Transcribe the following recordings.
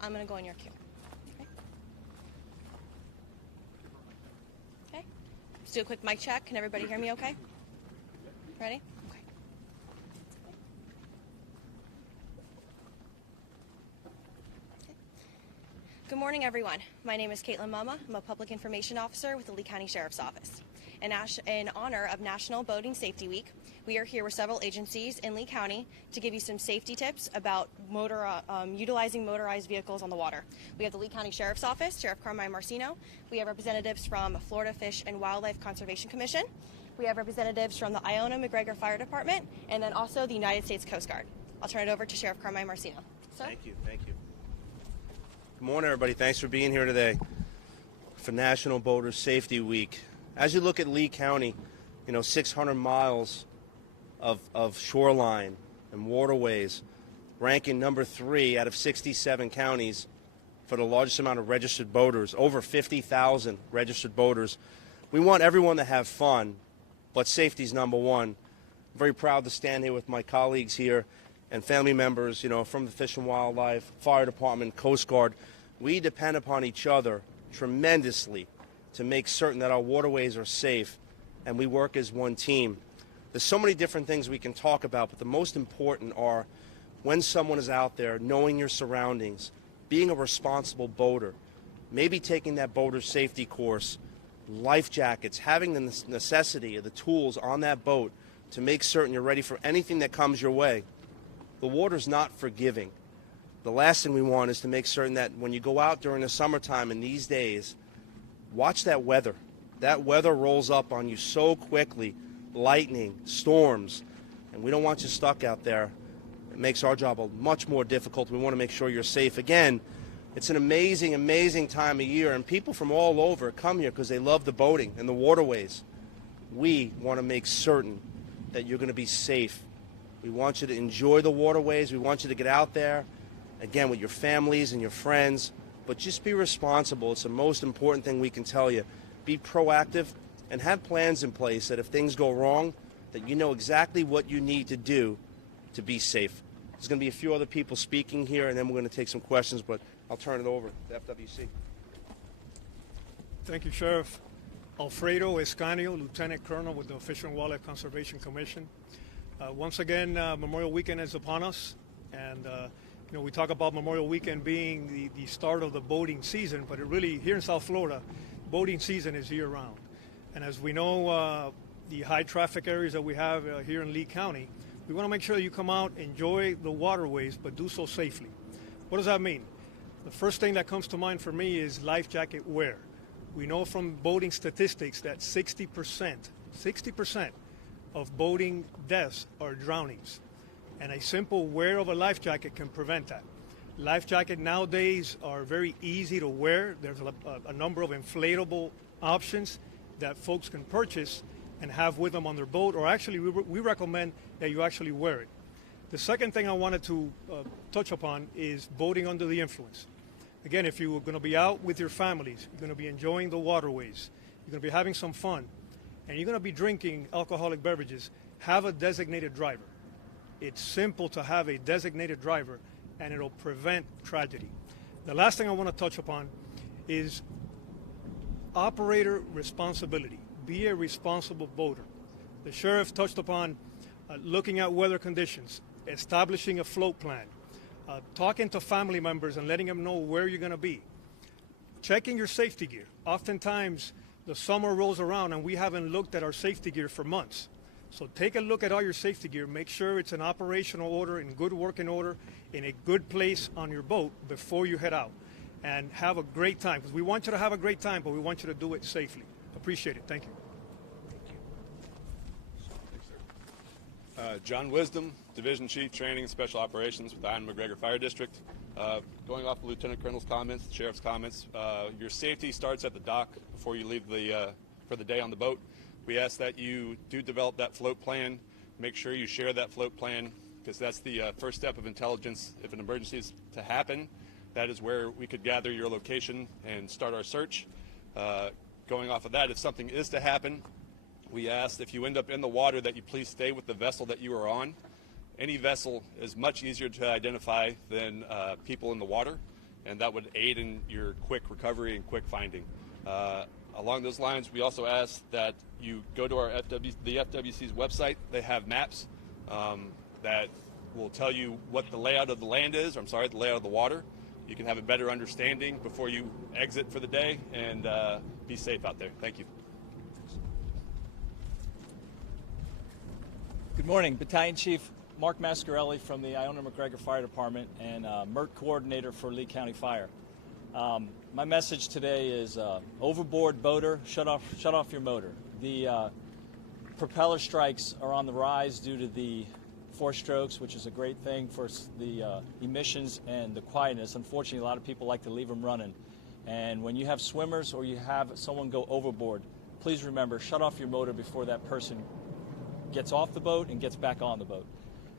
I'm going to go in your queue. Okay. Let's do a quick mic check. Can everybody hear me okay? Ready? Okay. Good morning, everyone. My name is Caitlin Mumma. I'm a Public Information Officer with the Lee County Sheriff's Office. In honor of National Boating Safety Week, we are here with several agencies in Lee County to give you some safety tips about utilizing motorized vehicles on the water. We have the Lee County Sheriff's Office, Sheriff Carmine Marcino. We have representatives from Florida Fish and Wildlife Conservation Commission. We have representatives from the Iona-McGregor Fire Department, and then also the United States Coast Guard. I'll turn it over to Sheriff Carmine Marcino. Sir? Thank you. Good morning, everybody. Thanks for being here today for National Boater Safety Week. As you look at Lee County, 600 miles of shoreline and waterways, ranking number 3 out of 67 counties for the largest amount of registered boaters, over 50,000 registered boaters. We want everyone to have fun, but safety is number one. I'm very proud to stand here with my colleagues here and family members, from the Fish and Wildlife, Fire Department, Coast Guard. We depend upon each other tremendously to make certain that our waterways are safe, and we work as one team. There's so many different things we can talk about, but the most important are when someone is out there, knowing your surroundings, being a responsible boater, maybe taking that boater safety course, life jackets, having the necessity of the tools on that boat to make certain you're ready for anything that comes your way. The water's not forgiving. The last thing we want is to make certain that when you go out during the summertime in these days, watch that weather. That weather rolls up on you so quickly, lightning, storms, and we don't want you stuck out there. It makes our job much more difficult. We want to make sure you're safe. Again, it's an amazing, amazing time of year, and people from all over come here because they love the boating and the waterways. We want to make certain that you're going to be safe. We want you to enjoy the waterways. We want you to get out there, again, with your families and your friends. But just be responsible. It's the most important thing we can tell you. Be proactive and have plans in place that if things go wrong, that you know exactly what you need to do to be safe. There's going to be a few other people speaking here, and then we're going to take some questions, but I'll turn it over to FWC. Thank you, Sheriff. Alfredo Escaneo, Lieutenant Colonel with the Fish and Wildlife Conservation Commission. Once again, Memorial Weekend is upon us, and we talk about Memorial Weekend being the start of the boating season, but it really, here in South Florida, boating season is year-round. And as we know, the high traffic areas that we have here in Lee County, we want to make sure that you come out, enjoy the waterways, but do so safely. What does that mean? The first thing that comes to mind for me is life jacket wear. We know from boating statistics that 60% of boating deaths are drownings, and a simple wear of a life jacket can prevent that. Life jackets nowadays are very easy to wear. There's a number of inflatable options that folks can purchase and have with them on their boat, or actually we recommend that you actually wear it. The second thing I wanted to touch upon is boating under the influence. Again, if you're going to be out with your families, you're going to be enjoying the waterways, you're going to be having some fun, and you're going to be drinking alcoholic beverages, have a designated driver. It's simple to have a designated driver, and it'll prevent tragedy. The last thing I want to touch upon is operator responsibility. Be a responsible boater. The sheriff touched upon looking at weather conditions, establishing a float plan, talking to family members and letting them know where you're going to be, checking your safety gear. Oftentimes, the summer rolls around and we haven't looked at our safety gear for months. So take a look at all your safety gear. Make sure it's in operational order, in good working order, in a good place on your boat before you head out. And have a great time, because we want you to have a great time, but we want you to do it safely. Appreciate it. Thank you. John Wisdom, Division Chief Training and Special Operations with the Iona-McGregor Fire District. Going off the Lieutenant Colonel's comments, the Sheriff's comments, your safety starts at the dock before you leave for the day on the boat. We ask that you do develop that float plan. Make sure you share that float plan, because that's the first step of intelligence. If an emergency is to happen, that is where we could gather your location and start our search. Going off of that, if something is to happen, we ask if you end up in the water that you please stay with the vessel that you are on. Any vessel is much easier to identify than people in the water, and that would aid in your quick recovery and quick finding. Along those lines, we also ask that you go to the FWC's website. They have maps that will tell you what the layout of the land is, the layout of the water. You can have a better understanding before you exit for the day, and be safe out there. Thank you. Good morning. Battalion Chief Mark Mascarelli from the Iona-McGregor Fire Department and MERT Coordinator for Lee County Fire. My message today is overboard boater, shut off your motor. The propeller strikes are on the rise due to the 4 strokes, which is a great thing for the emissions and the quietness. Unfortunately, a lot of people like to leave them running. And when you have swimmers or you have someone go overboard, please remember, shut off your motor before that person gets off the boat and gets back on the boat.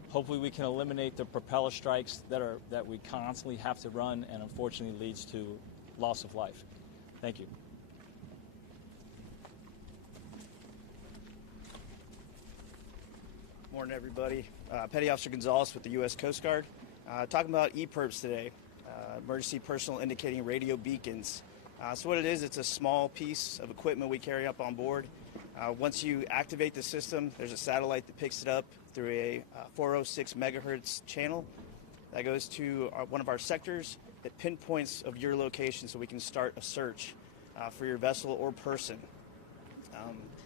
Hopefully we can eliminate the propeller strikes that we constantly have to run and unfortunately leads to loss of life. Thank you. Morning, everybody. Petty Officer Gonzalez with the U.S. Coast Guard. Talking about EPIRBs today, emergency personal indicating radio beacons. So what it is, it's a small piece of equipment we carry up on board. Once you activate the system, there's a satellite that picks it up through a 406 megahertz channel that goes to one of our sectors that pinpoints of your location so we can start a search for your vessel or person.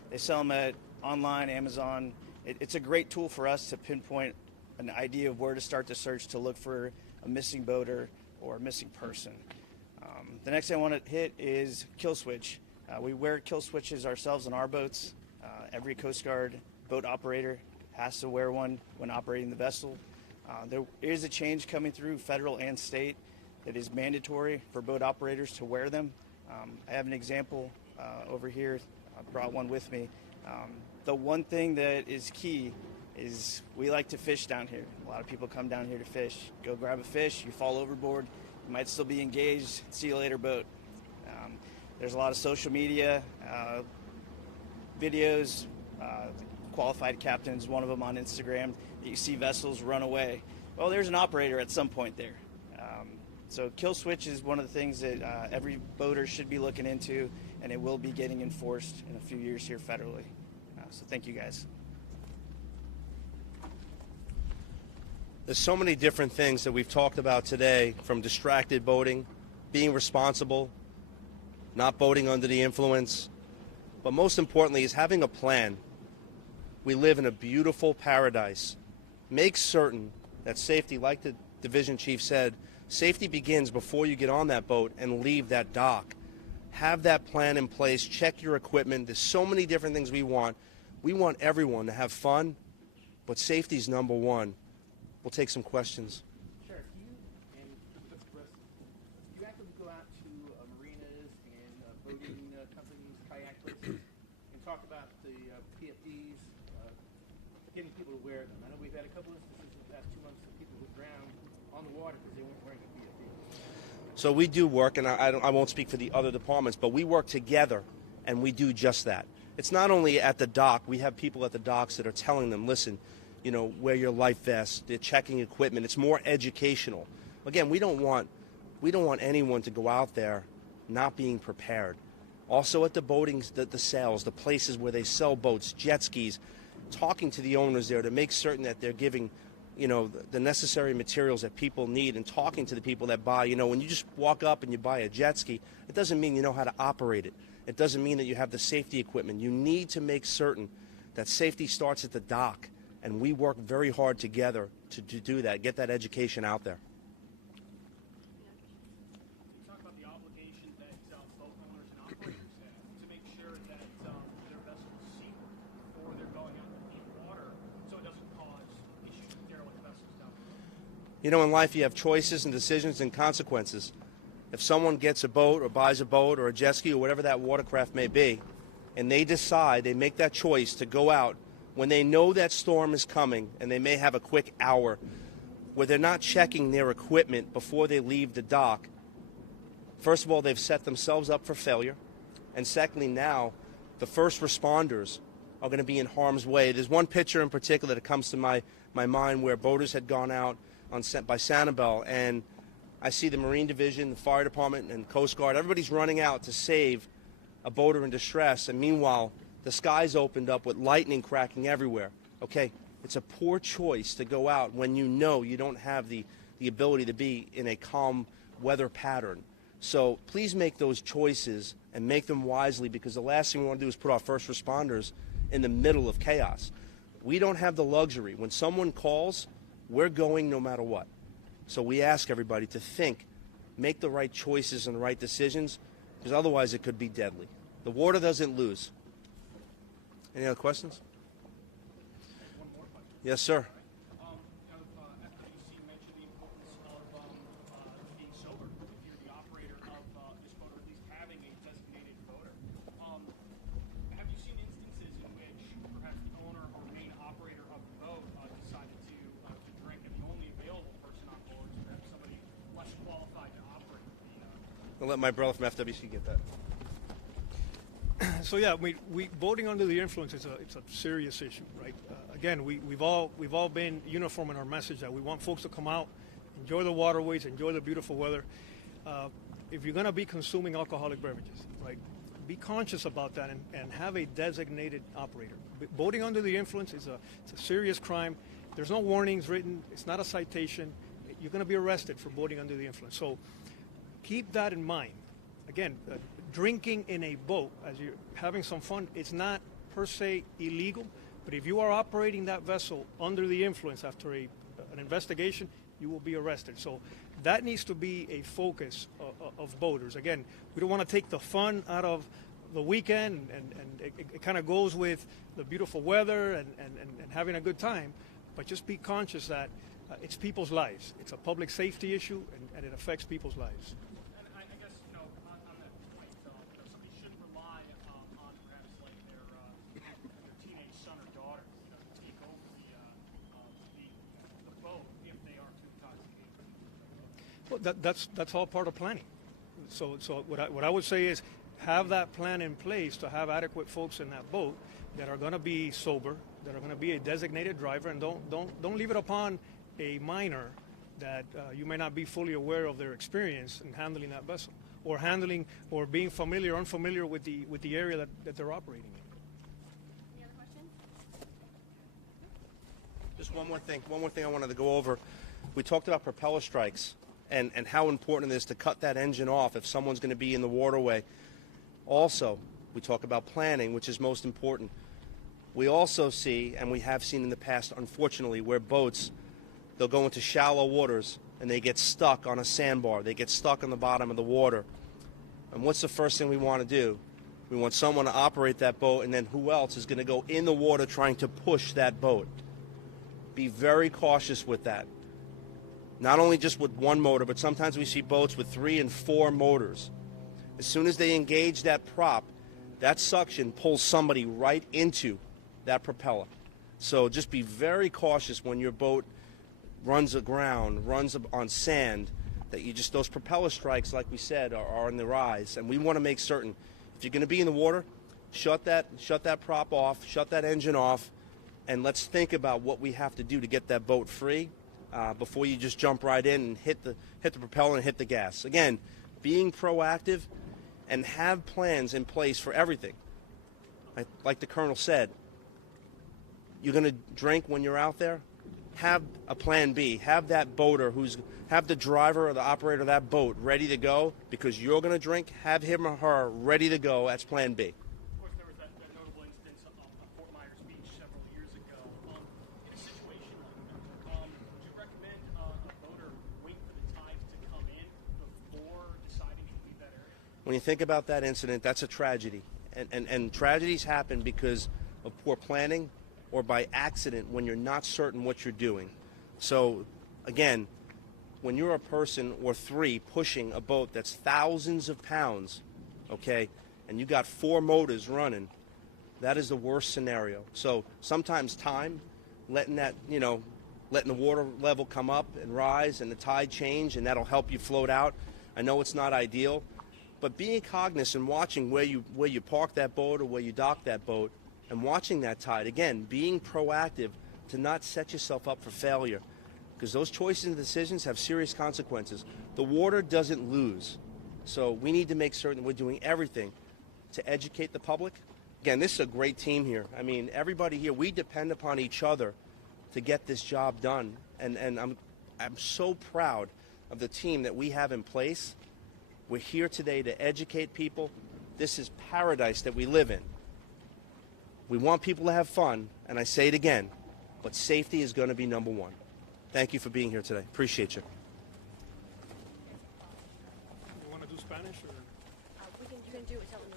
They sell them at online, Amazon. It's a great tool for us to pinpoint an idea of where to start the search to look for a missing boater or a missing person. The next thing I want to hit is kill switch. We wear kill switches ourselves on our boats. Every Coast Guard boat operator has to wear one when operating the vessel. There is a change coming through federal and state that is mandatory for boat operators to wear them. I have an example over here. I brought one with me. The one thing that is key is we like to fish down here. A lot of people come down here to fish. Go grab a fish, you fall overboard, you might still be engaged. See you later, boat. There's a lot of social media videos, qualified captains, one of them on Instagram, that you see vessels run away. Well, there's an operator at some point there. So kill switch is one of the things that every boater should be looking into, and it will be getting enforced in a few years here federally. So thank you, guys. There's so many different things that we've talked about today, from distracted boating, being responsible, not boating under the influence, but most importantly is having a plan. We live in a beautiful paradise. Make certain that safety, like the division chief said, safety begins before you get on that boat and leave that dock. Have that plan in place. Check your equipment. There's so many different things we want. We want everyone to have fun, but safety's number one. We'll take some questions. Sure. Do you actively go out to marinas and boating companies, kayak places, and talk about the PFDs, getting people to wear them? I know we've had a couple instances in the past 2 months of people who drowned on the water because they weren't wearing a PFD. So we do work, and I won't speak for the other departments, but we work together, and we do just that. It's not only at the dock. We have people at the docks that are telling them, listen, you know, wear your life vest. They're checking equipment. It's more educational. Again, we don't want anyone to go out there not being prepared. Also at the boating, the sales, the places where they sell boats, jet skis, talking to the owners there to make certain that they're giving, you know, the necessary materials that people need, and talking to the people that buy. You know, when you just walk up and you buy a jet ski, it doesn't mean you know how to operate it. It doesn't mean that you have the safety equipment. You need to make certain that safety starts at the dock, and we work very hard together to do that, get that education out there. Talk about the obligation that boat owners and operators have to make sure that their vessels see before they're going out in deep water, so it doesn't cause issues with derelict vessels down the road. You know, in life you have choices and decisions and consequences. If someone gets a boat or buys a boat or a jet ski or whatever that watercraft may be, and they decide, they make that choice to go out when they know that storm is coming, and they may have a quick hour where they're not checking their equipment before they leave the dock, first of all, they've set themselves up for failure. And secondly, now the first responders are going to be in harm's way. There's one picture in particular that comes to my mind where boaters had gone out by Sanibel, and I see the Marine Division, the Fire Department, and Coast Guard. Everybody's running out to save a boater in distress, and meanwhile, the skies opened up with lightning cracking everywhere. Okay, it's a poor choice to go out when you know you don't have the ability to be in a calm weather pattern. So please make those choices and make them wisely, because the last thing we want to do is put our first responders in the middle of chaos. We don't have the luxury. When someone calls, we're going no matter what. So we ask everybody to think, make the right choices and the right decisions, because otherwise it could be deadly. The water doesn't lose. Any other questions? One more question. Yes, sir. FWC mentioned the importance of being sober if you're the operator of this boat, or at least having a designated boater. Have you seen instances in which perhaps the owner or main operator of the boat decided to drink, and the only available person on board is perhaps somebody less qualified to operate the I'll let my brother from FWC get that. So yeah, boating under the influence is it's a serious issue, right? Again, we've all been uniform in our message that we want folks to come out, enjoy the waterways, enjoy the beautiful weather. If you're going to be consuming alcoholic beverages, right, be conscious about that and have a designated operator. Boating under the influence it's a serious crime. There's no warnings written. It's not a citation. You're going to be arrested for boating under the influence. So keep that in mind. Again, drinking in a boat as you're having some fun, it's not per se illegal, but if you are operating that vessel under the influence after an investigation, you will be arrested. So that needs to be a focus of boaters. Again, we don't want to take the fun out of the weekend, and it kind of goes with the beautiful weather and having a good time, but just be conscious that it's people's lives. It's a public safety issue, and it affects people's lives. I guess, on that point, somebody shouldn't rely on perhaps like their teenage son or daughter, to take over the boat if they are too intoxicated. Well, that's all part of planning. So what I would say is have that plan in place to have adequate folks in that boat that are going to be sober, that are going to be a designated driver, and don't leave it upon a minor that you may not be fully aware of their experience in handling that vessel, or being familiar or unfamiliar with the area that they're operating in. Any other questions? Just one more thing I wanted to go over. We talked about propeller strikes and how important it is to cut that engine off if someone's going to be in the waterway. Also, we talk about planning, which is most important. We also see, and we have seen in the past, unfortunately, where boats, they'll go into shallow waters and they get stuck on a sandbar. They get stuck on the bottom of the water. And what's the first thing we want to do? We want someone to operate that boat, and then who else is going to go in the water trying to push that boat? Be very cautious with that. Not only just with one motor, but sometimes we see boats with 3 and 4 motors. As soon as they engage that prop, that suction pulls somebody right into that propeller. So just be very cautious when your boat runs aground, runs on sand, that those propeller strikes, like we said, are on the rise. And we want to make certain, if you're going to be in the water, shut that prop off, shut that engine off, and let's think about what we have to do to get that boat free before you just jump right in and hit the propeller and hit the gas. Again, being proactive and have plans in place for everything. Like the Colonel said, you're going to drink when you're out there? Have a plan B. Have that boater have the driver or the operator of that boat ready to go, because you're going to drink. Have him or her ready to go. That's plan B. Of course, there was that notable instance of Fort Myers Beach several years ago. In a situation like that, would you recommend a boater wait for the tides to come in before deciding to leave that area? When you think about that incident, that's a tragedy. And tragedies happen because of poor planning or by accident when you're not certain what you're doing. So, again, when you're a person or 3 pushing a boat that's thousands of pounds, okay, and you got 4 motors running, that is the worst scenario. So sometimes time, letting the water level come up and rise and the tide change, and that'll help you float out. I know it's not ideal, but being cognizant and watching where you park that boat or where you dock that boat, and watching that tide, again, being proactive to not set yourself up for failure. because those choices and decisions have serious consequences. The water doesn't lose. So we need to make certain we're doing everything to educate the public. Again, this is a great team here. I mean, everybody here, we depend upon each other to get this job done. And I'm so proud of the team that we have in place. We're here today to educate people. This is paradise that we live in. We want people to have fun, and I say it again, but safety is going to be number one. Thank you for being here today. Appreciate you. You want to do Spanish or? You can do it. Tell them